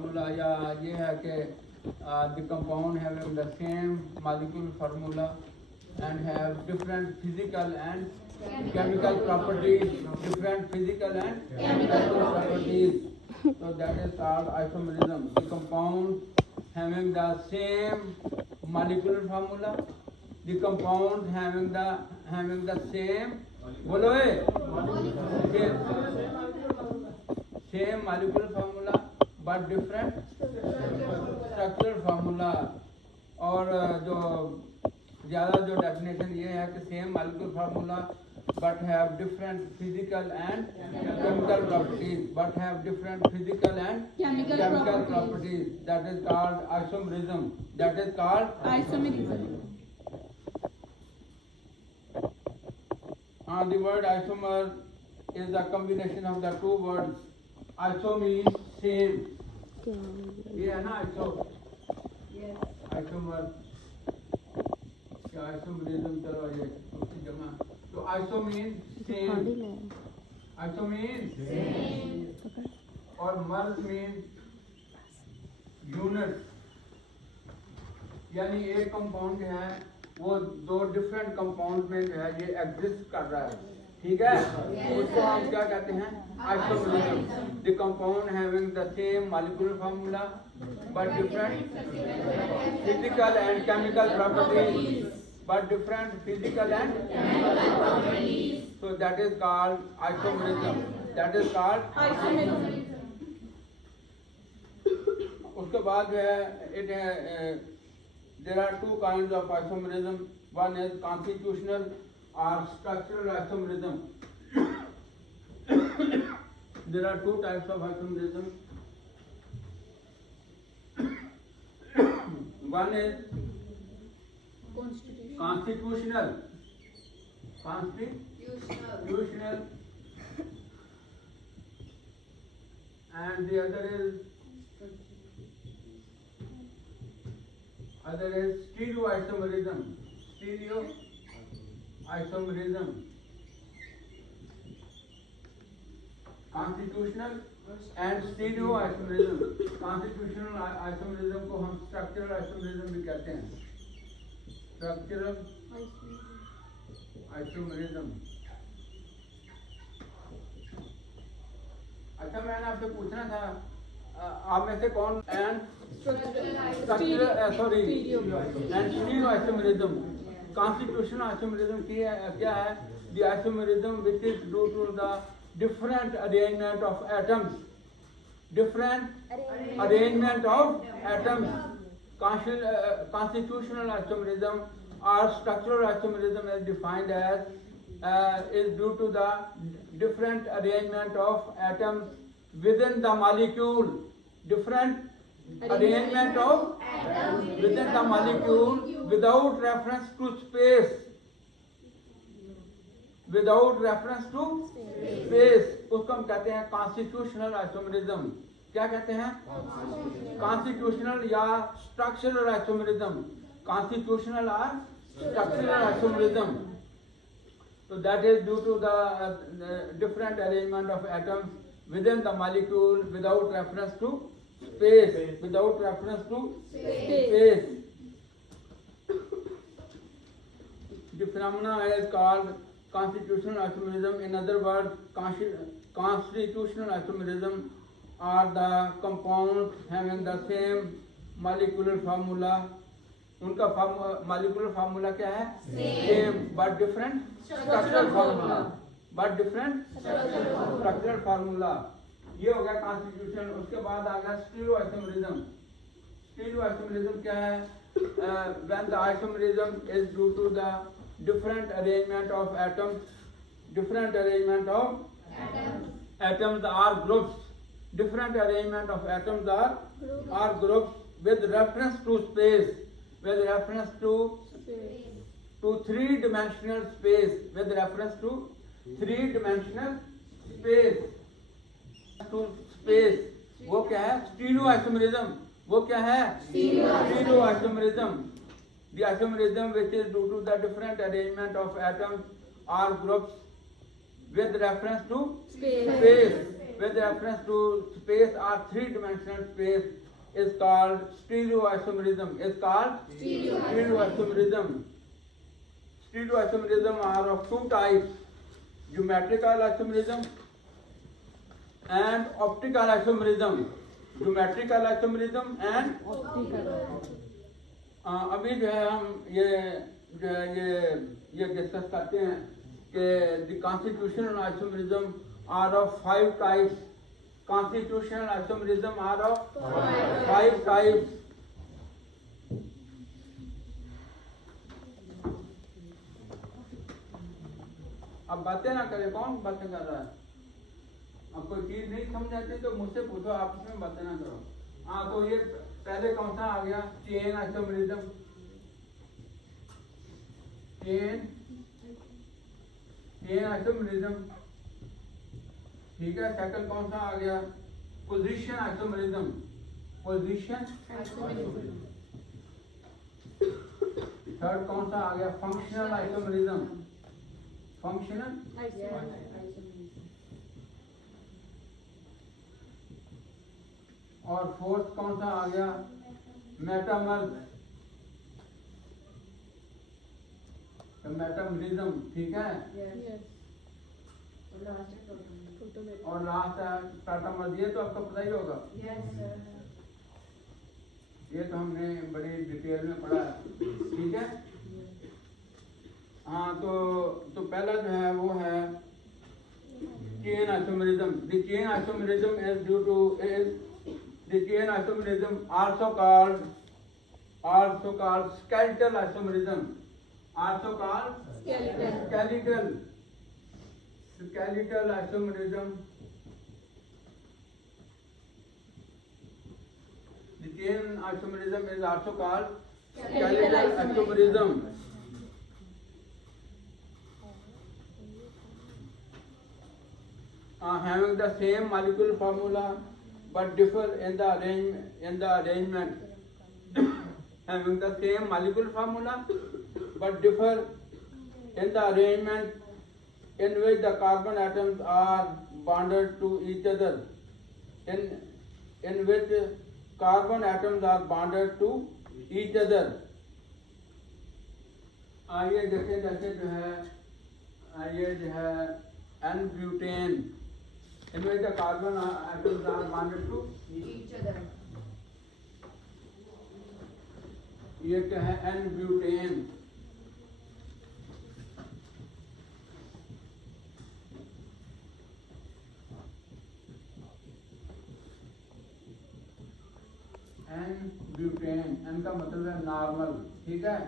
Formula या ये है कि the compound having the same molecular formula and have different physical and chemical properties, different physical and chemical properties. So that is called isomerism. The compound having the same molecular formula, the compound having the same बोलो same molecular formula but different structural formula. और जो ज़्यादा जो definition ये है कि same molecular formula but have different physical and chemical properties, but have different physical and chemical properties. That is called isomerism. That is called Isomerism. The word isomer is a combination of the two words. Iso means same. ये है ना iso. Isomer. क्या isomerism चलो ये उसकी जमा. तो iso means same. Iso means same. और mer means unit. यानी एक कंपाउंड है वो दो डिफरेंट कंपाउंड में जो है ये एग्जिस्ट कर रहा है, ठीक है? उसको हम क्या कहते हैं? Isomerism. The compound having the same molecular formula but different physical and chemical properties, but different physical and chemical properties. So that is called isomerism. That is called isomerism. उसके बाद जो है it there are two kinds of isomerism. One is constitutional or structural isomerism. There are two types of isomerism. One is constitutional. Constitutional. And the other is stereoisomerism. Stereoisomerism. Constitutional and stereoisomerism. Constitutional isomerism को हम structural isomerism भी कहते हैं. Structural isomerism. अच्छा, मैंने आपसे पूछना था आप में से कौन and stereoisomerism. Constitutional isomerism क्या है? The isomerism which is due to the different arrangement of atoms. Different arrangement of atoms. Constitutional isomerism or structural isomerism is defined as is due to the different arrangement of atoms within the molecule. Different arrangement of within the molecule without reference to space. Without reference to space. उसको हम कहते हैं constitutional isomerism. क्या कहते हैं? Constitutional या structural isomerism. Constitutional or structural isomerism. So that is due to the different arrangement of atoms within the molecule without reference to space. Without reference to space. The phenomena is called constitutional isomerism. In other words, constitutional isomerism are the compounds having the same molecular formula. उनका molecular formula क्या है? Same but different structural formula. But different structural formula. ये हो गया constitution. उसके बाद आ गया stereoisomerism. Stereoisomerism क्या है? When the isomerism is due to the different arrangement of atoms. Different arrangement of atoms are groups. Different arrangement of atoms are groups with reference to space. With reference to three-dimensional space. With reference to three-dimensional space. To space. वो क्या है? Stereoisomerism. वो क्या है? Stereoisomerism. The isomerism which is due to the different arrangement of atoms or groups with reference to space. with reference to space or three-dimensional space is called stereoisomerism. Is called stereoisomerism. Stereoisomerism are of two types: geometrical isomerism and optical isomerism. Geometrical isomerism and अभी जो है हम ये जो है ये discuss करते हैं कि the constitutional isomerism are of 5 types. Constitutional isomerism are of 5 types. अब बातें ना करें, कौन बातें कर रहा है? अब कोई चीज नहीं समझ आती तो मुझसे पूछो, आपस में बातें ना करो. हाँ, तो ये पहले कौन सा आ गया? Chain isomerism. चेन आइसोमेरिज्म, ठीक है. सेकंड कौन सा आ गया? Position isomerism. पोजीशन. थर्ड कौन सा आ गया? Functional isomerism. फंक्शनल. और फोर्थ कौन सा आ गया? मेटामर्स. मेटामरिज्म, ठीक है. और लास्ट है टाटामर्स. ये तो आपको पता ही होगा. ये तो हमने बड़ी डिटेल में पढ़ा है, ठीक है. हाँ, तो पहला जो है वो है chain isomerism. The chain isomerism is due to the chain isomerism also called skeletal isomerism. Also called skeletal isomerism. The chain isomerism is also called skeletal isomerism. Having the same molecular formula but differ in the arrangement. Having the same molecular formula but differ in the arrangement in which the carbon atoms are bonded to each other. In which carbon atoms are bonded to each other. ये देखें, जैसे जो है ये जो है N-butane. In which the carbon atoms are bonded to each other. ये क्या है? N-butane. N-butane. N का मतलब है नॉर्मल, ठीक है.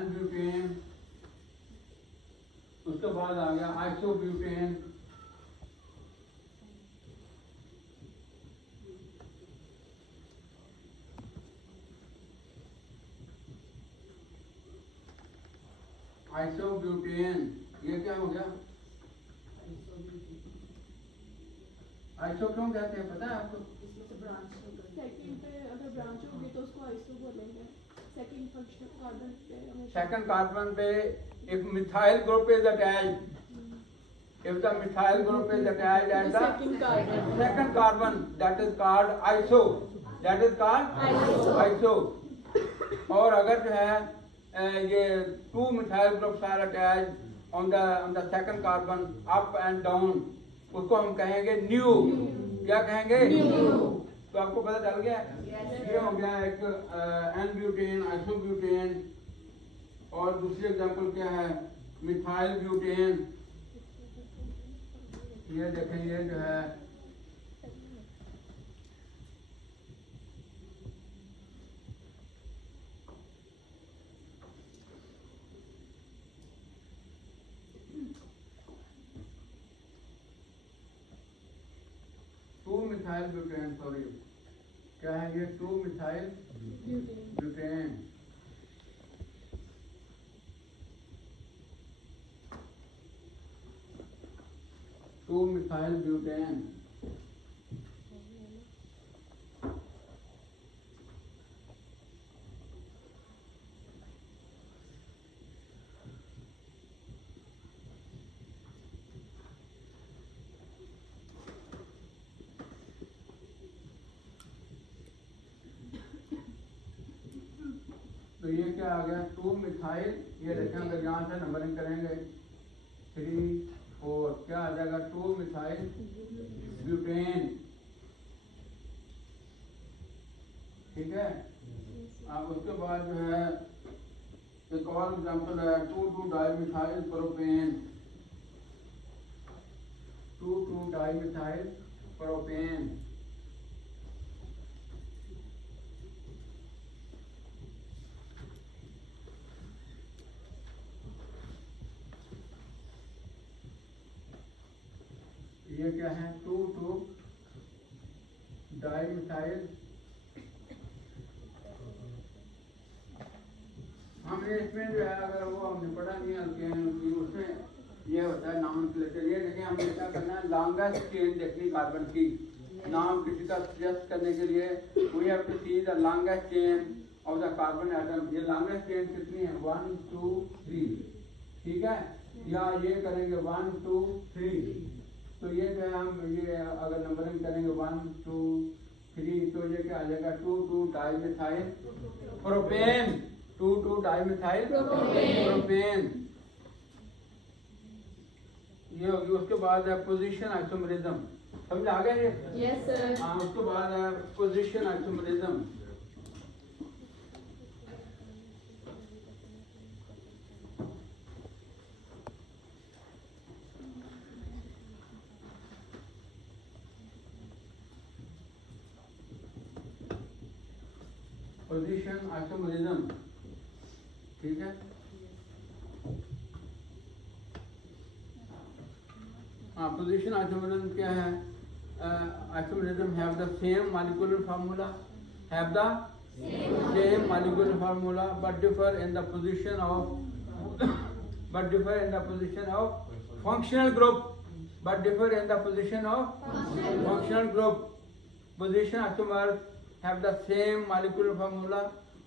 N-butane. उसके बाद आ गया isobutane. आइसोब्यूटेन. ये क्या हो गया? आइसो क्यों कहते हैं, पता है आपको? सेकंड पे अगर ब्रांच होगी तो उसको आइसो बोलेंगे. सेकंड फंक्शनल कार्बन पे, सेकंड कार्बन पे if methyl group is attached, if the methyl group is attached at the second carbon, that is called iso. That is called iso. और अगर जो है ये two methyl groups are attached on the second carbon up and down, उसको हम कहेंगे new. क्या कहेंगे? न्यू. तो आपको पता चल गया. ये हो गया एक N-butane, isobutane. और दूसरी एग्जांपल क्या है? Methyl butane. ये देखें, ये जो है मिथाइल ब्यूटेन. सॉरी, क्या है ये? 2-methyl butane. Two methyl butane. तो ये क्या आ गया 2 मिथाइल, ये देखें अगर यहाँ से नंबरिंग करेंगे 3 4 क्या आ जाएगा 2 मिथाइल ब्यूटेन। ठीक है। अब उसके बाद जो है एक और एग्जांपल है 2,2 डाइमिथाइल प्रोपेन, 2,2 डाइमिथाइल प्रोपेन। ये क्या है 2,2 डाइमिथाइल। हमने इसमें जो है अगर वो हमने पढ़ा नहीं है उसमें ये होता है नॉमेनक्लेचर। ये देखिए हमने क्या करना है लॉन्गेस्ट चेन देखनी कार्बन की, नाम किसी का सजेस्ट करने के लिए we have to see the longest chain of the carbon atom. ये लॉन्गेस्ट चेन कितनी है 1 2 3, ठीक है। या ये करेंगे 1 2 3, तो ये जो है हम ये अगर नंबरिंग करेंगे 1 2 3 तो ये क्या आ जाएगा 2,2 डाइमिथाइल प्रोपेन, 2,2 डाइमिथाइल प्रोपेन। ये होगी। उसके बाद है पोजीशन आइसोमरिज्म, समझ आ गया ये? Yes sir. हाँ, उसके बाद है पोजीशन आइसोमरिज्म। पोजीशन आइसोमरिज्म, ठीक है। हाँ, पोजीशन आइसोमरिज्म क्या है? Isomerism have the same molecular formula, have the same molecular formula, but differ in the position of but differ in the position of functional group, but differ in the position of functional group. Position isomers have the same molecular formula,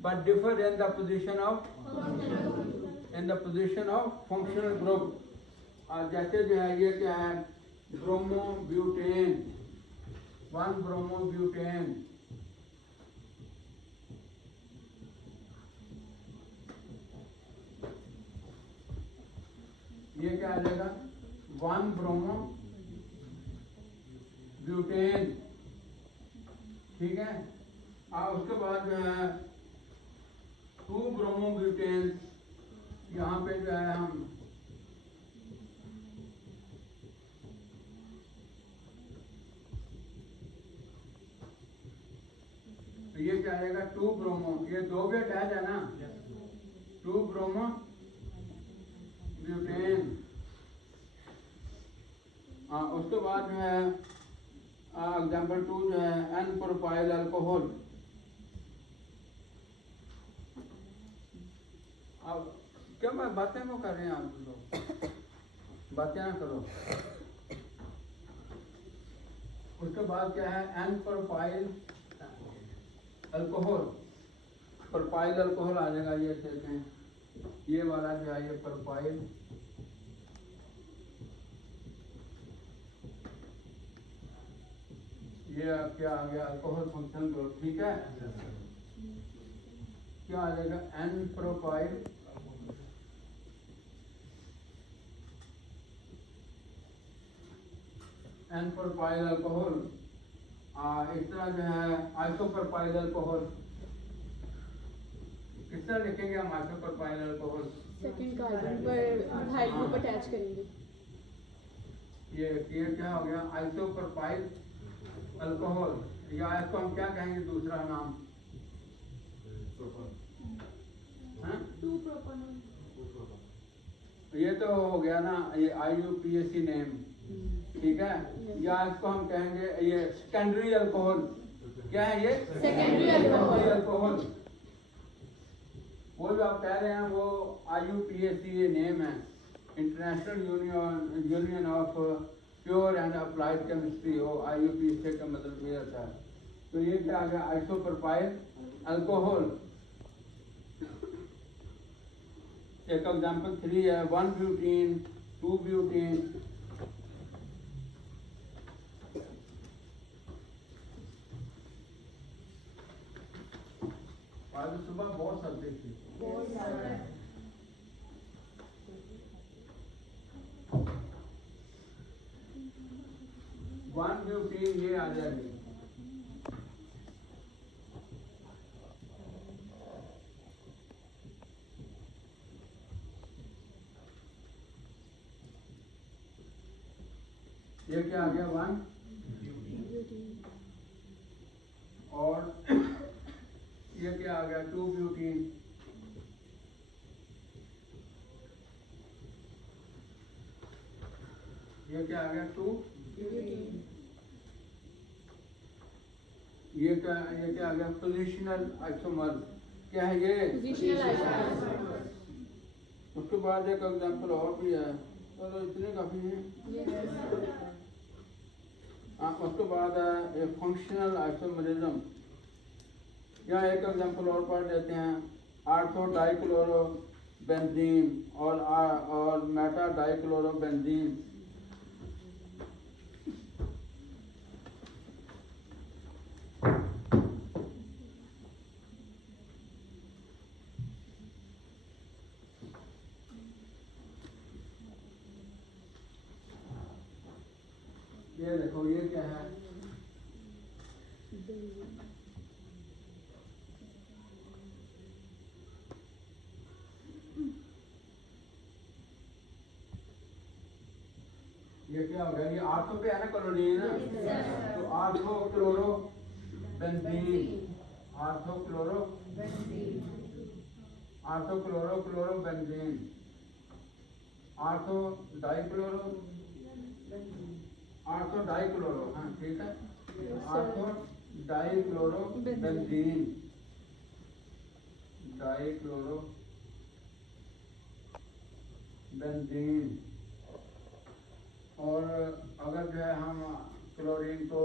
but differ in the position of functional group. जैसे जो है ये क्या है bromobutane, 1 bromobutane, ये क्या आ जाएगा 1 bromobutane, ठीक है। उसके बाद जो है 2 ब्रोमोब्यूटेन, यहाँ पे जो है हम तो ये क्या आएगा 2 ब्रोमो, ये 2 भी अटैच है ना, 2 ब्रोमो ब्यूटेन। उसके बाद जो है एग्जाम्पल 2 जो है एन प्रोपाइल अल्कोहल। अब क्या मैं बातें को कर रहे हैं आप लोग, बातें ना करो। उसके बाद क्या है n propyl alcohol, propyl alcohol आ जाएगा। ये देखें ये वाला जो है ये प्रोपाइल, ये क्या आ गया अल्कोहल फंक्शन ग्रुप, ठीक है। क्या आ जाएगा एन प्रोपाइल अल्कोहल। इस तरह जो है आइसोप्रोपाइल अल्कोहल, किस तरह लिखेंगे हम आइसोप्रोपाइल अल्कोहल? सेकंड कार्बन पर मिथाइल ग्रुप अटैच करेंगे। ये क्या हो गया आइसोप्रोपाइल अल्कोहल, या इसको हम क्या कहेंगे दूसरा नाम? 2 प्रोपानॉल। ये तो हो गया ना ये IUPAC नेम, ठीक है। या इसको हम कहेंगे ये सेकेंडरी अल्कोहल। क्या है ये? Secondary alcohol. वो जो आप कह रहे हैं वो IUPAC नेम है, international union of pure and applied chemistry. वो IUPAC का मतलब ये होता है। तो ये क्या आ गया आइसोप्रोपाइल अल्कोहल। एक एग्जाम्पल 3 है 1 ब्यूटीन, 2 ब्यूटीन, आज सुबह बहुत सर्दी थी। वन ब्यूटीन ये आ जाएगी। ये क्या आ गया वन, और ये क्या आ गया टू ब्यूटीन। ये क्या आ गया टू, ये क्या आ गया पोजिशनल आइसोमर। क्या है ये, उसके बाद एक एग्जांपल और भी है, तो इतने काफी हैं। उसके बाद है फंक्शनल आइसोमरिज्म। यहाँ एक एग्जांपल और पढ़ लेते हैं, आर्थो डाइक्लोरो बेंजीन और मेटा डाइक्लोरो बेंजीन। ये देखो ये क्या है, ये क्या हो गया, ये आर्थो पे है ना, क्लोरीन है ना, तो ortho chloro benzene, ortho chloro chloro benzene, ortho dichloro, हाँ ठीक है, आर्थो डाइक्लोरो बेंजीन, और अगर जो है हम क्लोरीन को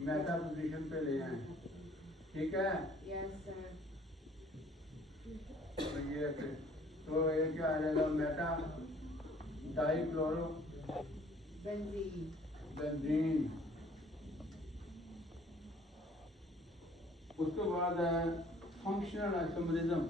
मेटा पोजीशन पे ले आए, ठीक है, तो ये क्या आ जाएगा, मेटा डाइक्लोरो बेंजीन। उसके बाद है फंक्शनल आइसोमरिज्म।